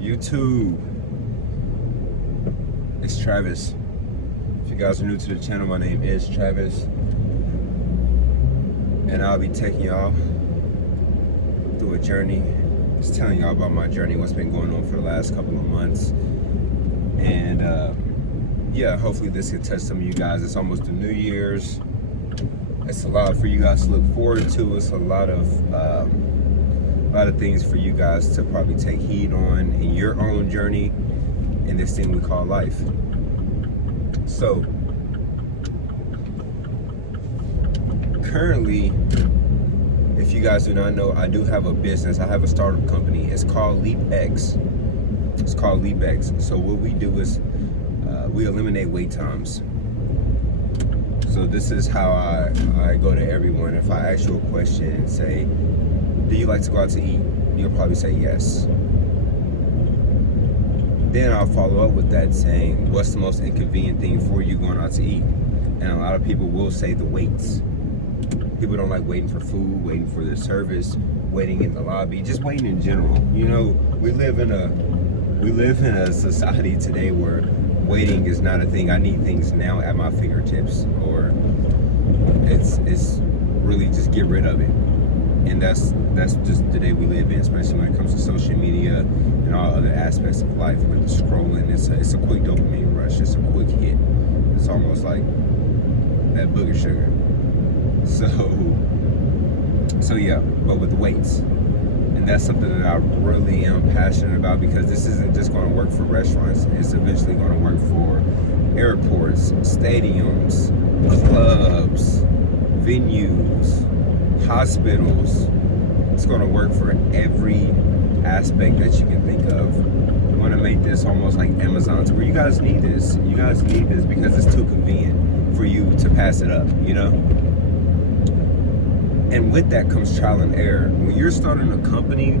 YouTube. It's Travis. If you guys are new to the channel, my name is Travis. And I'll be taking y'all through a journey. Just telling y'all about my journey, what's been going on for the last couple of months. And yeah, hopefully this can touch some of you guys. It's almost the New Year's. It's a lot for you guys to look forward to. It's a lot of things for you guys to probably take heed on in your own journey in this thing we call life. So currently, if you guys do not know, I do have a business. I have a startup company. It's called LeapX. It's called LeapX. So what we do is we eliminate wait times. So this is how I go to everyone. If I ask you a question and say, do you like to go out to eat? You'll probably say yes. Then I'll follow up with that saying, what's the most inconvenient thing for you going out to eat? And a lot of people will say the waits. People don't like waiting for food, waiting for their service, waiting in the lobby, just waiting in general. You know, we live in a society today where waiting is not a thing. I need things now at my fingertips, or it's really just get rid of it. And that's just the day we live in, especially when it comes to social media and all other aspects of life. With the scrolling, it's a quick dopamine rush. It's a quick hit. It's almost like that booger sugar. So yeah, but with weights. And that's something that I really am passionate about, because this isn't just going to work for restaurants. It's eventually going to work for airports, stadiums, clubs, venues, hospitals. It's going to work for every aspect that you can think of. We want to make this almost like Amazon, where you guys need this. You guys need this because it's too convenient for you to pass it up, you know? And with that comes trial and error. When you're starting a company,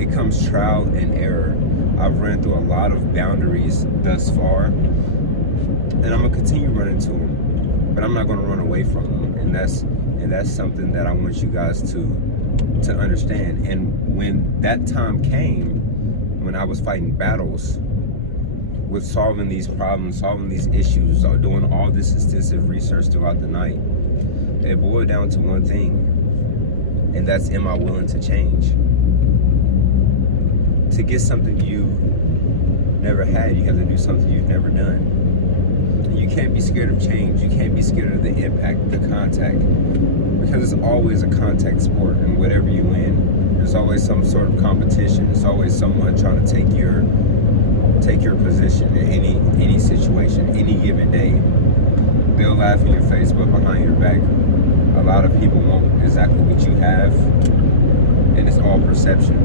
it comes trial and error. I've ran through a lot of boundaries thus far, and I'm gonna continue running to them, but I'm not gonna run away from them. And that's something that I want you guys to understand. And when that time came, when I was fighting battles with solving these problems, solving these issues, or doing all this extensive research throughout the night, it boiled down to one thing. And that's, am I willing to change? To get something you never had, you have to do something you've never done. You can't be scared of change. You can't be scared of the impact, the contact, because it's always a contact sport. And whatever you win, there's always some sort of competition. There's always someone trying to take your position in any situation, any given day. They'll laugh in your face, but behind your back, a lot of people want exactly what you have, and it's all perception.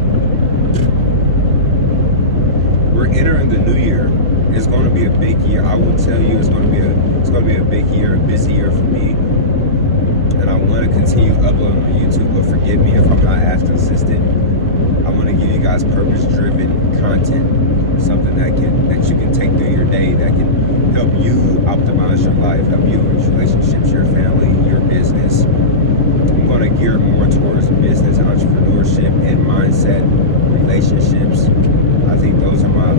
We're entering the new year. It's going to be a big year. I will tell you, it's going to be a big year, a busy year for me. And I want to continue uploading to YouTube, but forgive me if I'm not as consistent. I want to give you guys purpose-driven content, something that you can take through your day, that can help you optimize your life, help you with relationships, your family, your business. I'm going to gear more towards business, entrepreneurship, and mindset, relationships. I think those are my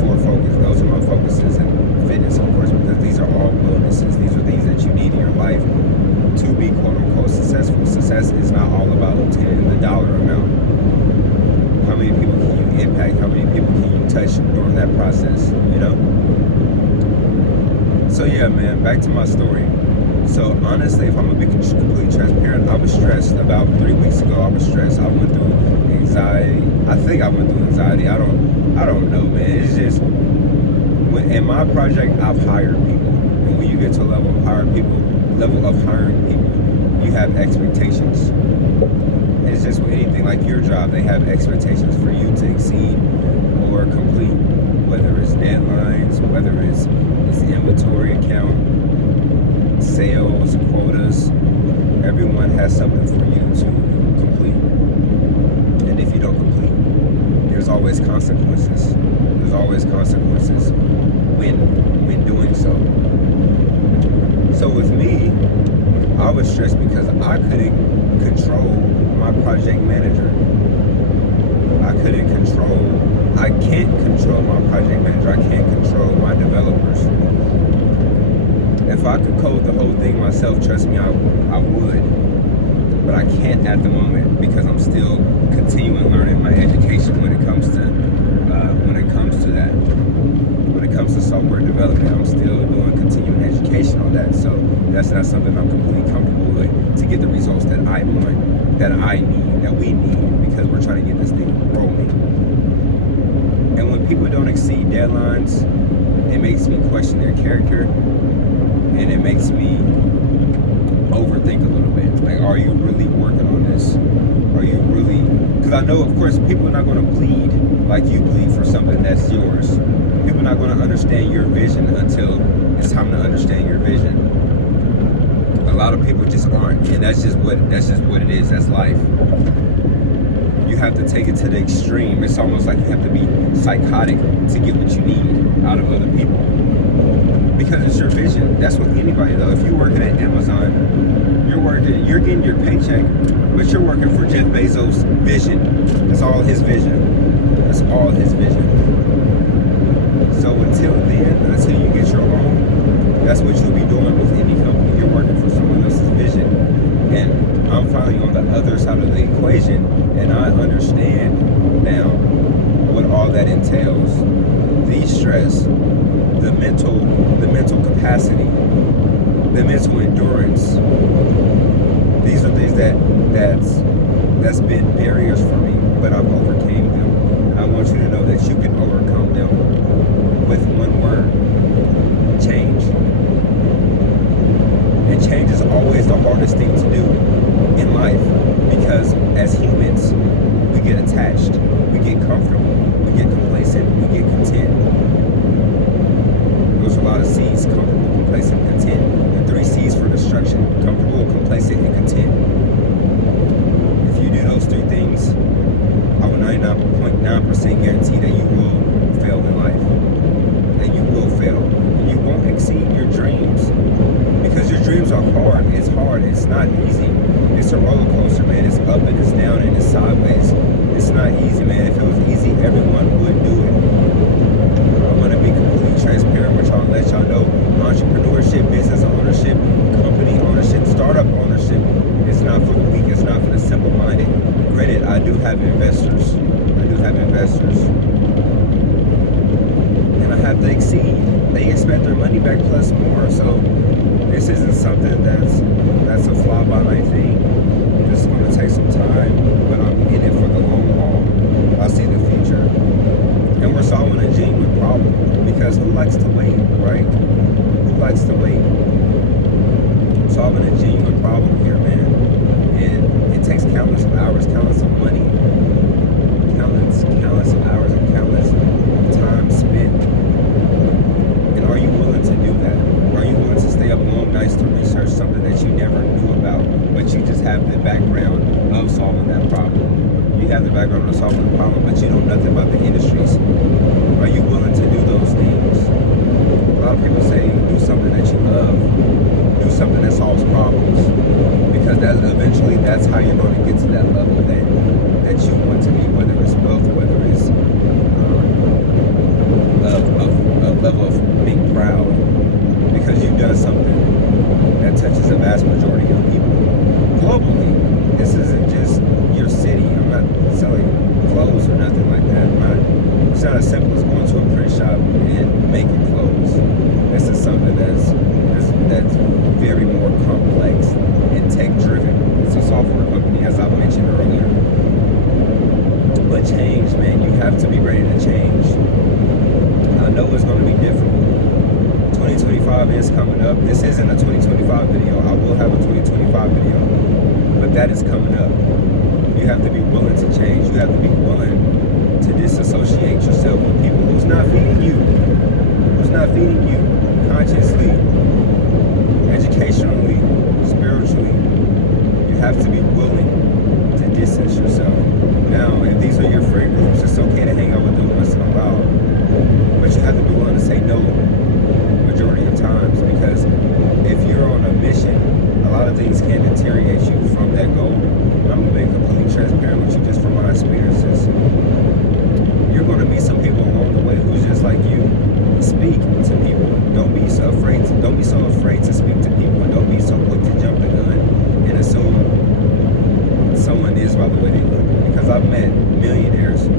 four focus. Those are my focuses, and fitness, of course, because these are all bonuses. These are things that you need in your life to be quote-unquote successful. Success is not all about obtaining the dollar amount. How many people can you impact? How many people can you touch during that process, you know? So yeah, man, back to my story. So honestly, if I'm gonna be completely transparent, I was stressed. About 3 weeks ago, I was stressed. I went through anxiety. I think I went through anxiety. I don't know, man. It's just, in my project, I've hired people. And when you get to a level of hiring people, you have expectations. It's just with anything like your job, they have expectations for you to exceed or complete, whether it's deadlines, whether it's inventory account, sales, quotas. Everyone has something for you to complete. And if you don't complete, there's always consequences. There's always consequences when doing so. So with me, I was stressed because I couldn't control my project manager. I control my project manager. I can't control my developers. If I could code the whole thing myself, trust me, I would. But I can't at the moment because I'm still continuing learning my education when it comes to that. When it comes to software development, I'm still doing continuing education on that. So that's not something I'm completely comfortable with to get the results that I want, that I need, that we need, because we're trying to get this thing rolling. And when people don't exceed deadlines, it makes me question their character, and it makes me overthink a little bit. Like, are you really working on this? Are you really? Because I know, of course, people are not going to bleed like you bleed for something that's yours. People are not going to understand your vision until it's time to understand your vision. A lot of people just aren't, and that's just what it is. That's life. You have to take it to the extreme. It's almost like you have to be psychotic to get what you need out of other people. Because it's your vision. That's what anybody does. If you're working at Amazon, you're getting your paycheck, but you're working for Jeff Bezos' vision. That's all his vision. That's all his vision. So until then, until you get your own, that's what you'll be doing with any company. You're working for someone else's vision. And I'm finally on the other side of the equation, and I understand now what all that entails. The stress, the mental capacity, the mental endurance. These are things that's been barriers for me, but I've overcame them. And I want you to know that you can overcome them with one word: change. And change is always the hardest thing to do in life, because as humans, we get attached, we get comfortable, we get complacent, we get content. There's a lot of C's: comfortable, complacent, content. And 3 C's for destruction: comfortable, complacent, and content. If you do those 3 things, I will 99.9% guarantee that you will fail in life. That you will fail. And you won't exceed your dreams. Because your dreams are hard. It's hard. It's not easy. It's a roller coaster, man. It's up and it's down and it's sideways. It's not easy, man. If it was easy, everyone would do it. I want to be completely transparent with y'all and let y'all know entrepreneurship, business ownership, company ownership, startup ownership is not for the weak. It's not for the simple-minded. Granted, I do have investors. And I have to exceed. They expect their money back plus more. So this isn't something that's a fly-by-night thing. This is going to take some time, but I'm in it for the long haul. I see the future. And we're solving a genuine problem, because who likes to wait, right? Who likes to wait? Solving a genuine problem here, man. And it takes countless of hours, countless of money, countless of hours, and countless of time spent. And are you willing to do that? Are you willing to stay up long nights to research something that you never knew about, but you just have the background of solving that problem? You have the background of solving the problem, but you know nothing about the industries. Are you willing to do those things? A lot of people say, do something that you love. Do something that solves problems. Because eventually that's how you're going to get to that level that you want to be, whether it's wealth, whether it's a level of being proud. Because you've done something that touches a vast majority of people globally. This isn't just your city. I'm not selling clothes or nothing like that. It's not as simple as going to a print shop and making clothes. This is something that's very more complex and tech-driven. It's a software company, as I mentioned earlier. But change, man, you have to be ready to change. I know it's going to be difficult. 2025 is coming up. This isn't a 2025 video. I will have a 2025 video, but that is coming up. You have to be willing to change. You have to be willing to disassociate yourself with people who's not feeding you. Who's not feeding you consciously, educationally, spiritually. You have to be willing to distance yourself. Now, if these are your friend groups, it's okay to hang out with them once in a while, but you have to be willing to say no majority of times, because if you're on a mission, a lot of things can deteriorate you from that goal. And I'm going to be completely transparent with you just from my experiences. You're going to meet some people along the way who's met millionaires who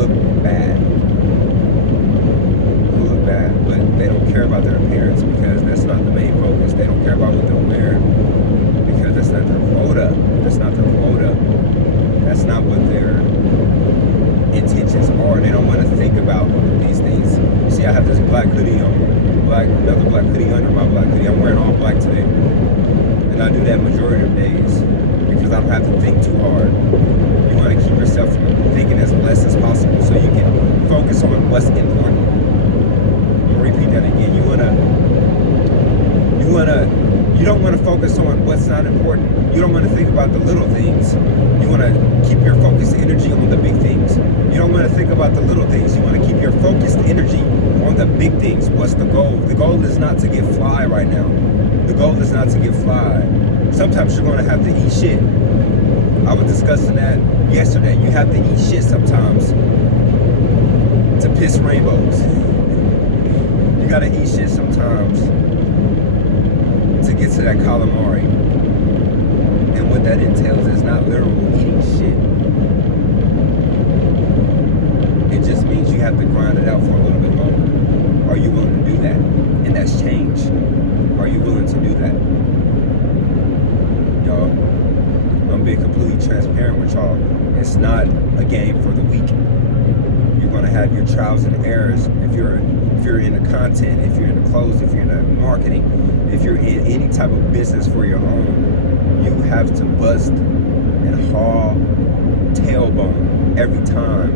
look bad. Who look bad, but they don't care about their appearance because that's not the main focus. They don't care about what they're wearing because that's not their quota. That's not their quota. That's not what their intentions are. They don't want to think about these things. You see, I have this black hoodie on, another black hoodie under my black hoodie. I'm wearing all black today, and I do that majority of days because I don't have to think too hard. You want to keep yourself from thinking as less as possible so you can focus on what's important. I'm gonna repeat that again. You don't want to focus on what's not important. You don't want to think about the little things. You want to keep your focused energy on the big things. You don't want to think about the little things. You want to keep your focused energy on the big things. What's the goal? The goal is not to get fly right now. The goal is not to get fly. Sometimes you're going to have to eat shit. I was discussing that yesterday. You have to eat shit sometimes to piss rainbows. You got to eat shit sometimes to get to that calamari. And what that entails is not literal eating shit. It just means you have to grind it out for a little bit longer. Are you willing to do that? And that's change. Are you willing to do that? Y'all, I'm being completely transparent with y'all. It's not a game for the weak. You're gonna have your trials and errors. If you're in the content, if you're in the clothes, if you're in the marketing, if you're in any type of business for your own, you have to bust and haul tailbone every time.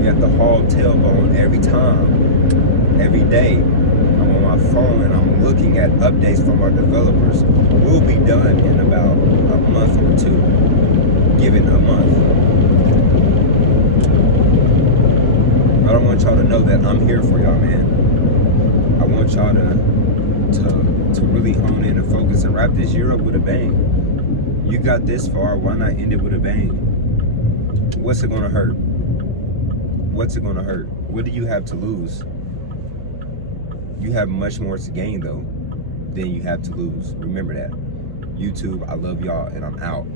You have to haul tailbone every time, every day. I'm on my phone and I'm looking at updates from our developers. We'll be done in about a month or two, given a month. I don't want y'all to know that I'm here for y'all, man. I want y'all to really hone in and focus and wrap this year up with a bang. You got this far, why not end it with a bang? What's it gonna hurt? What's it gonna hurt? What do you have to lose? You have much more to gain though than you have to lose. Remember that. YouTube, I love y'all and I'm out.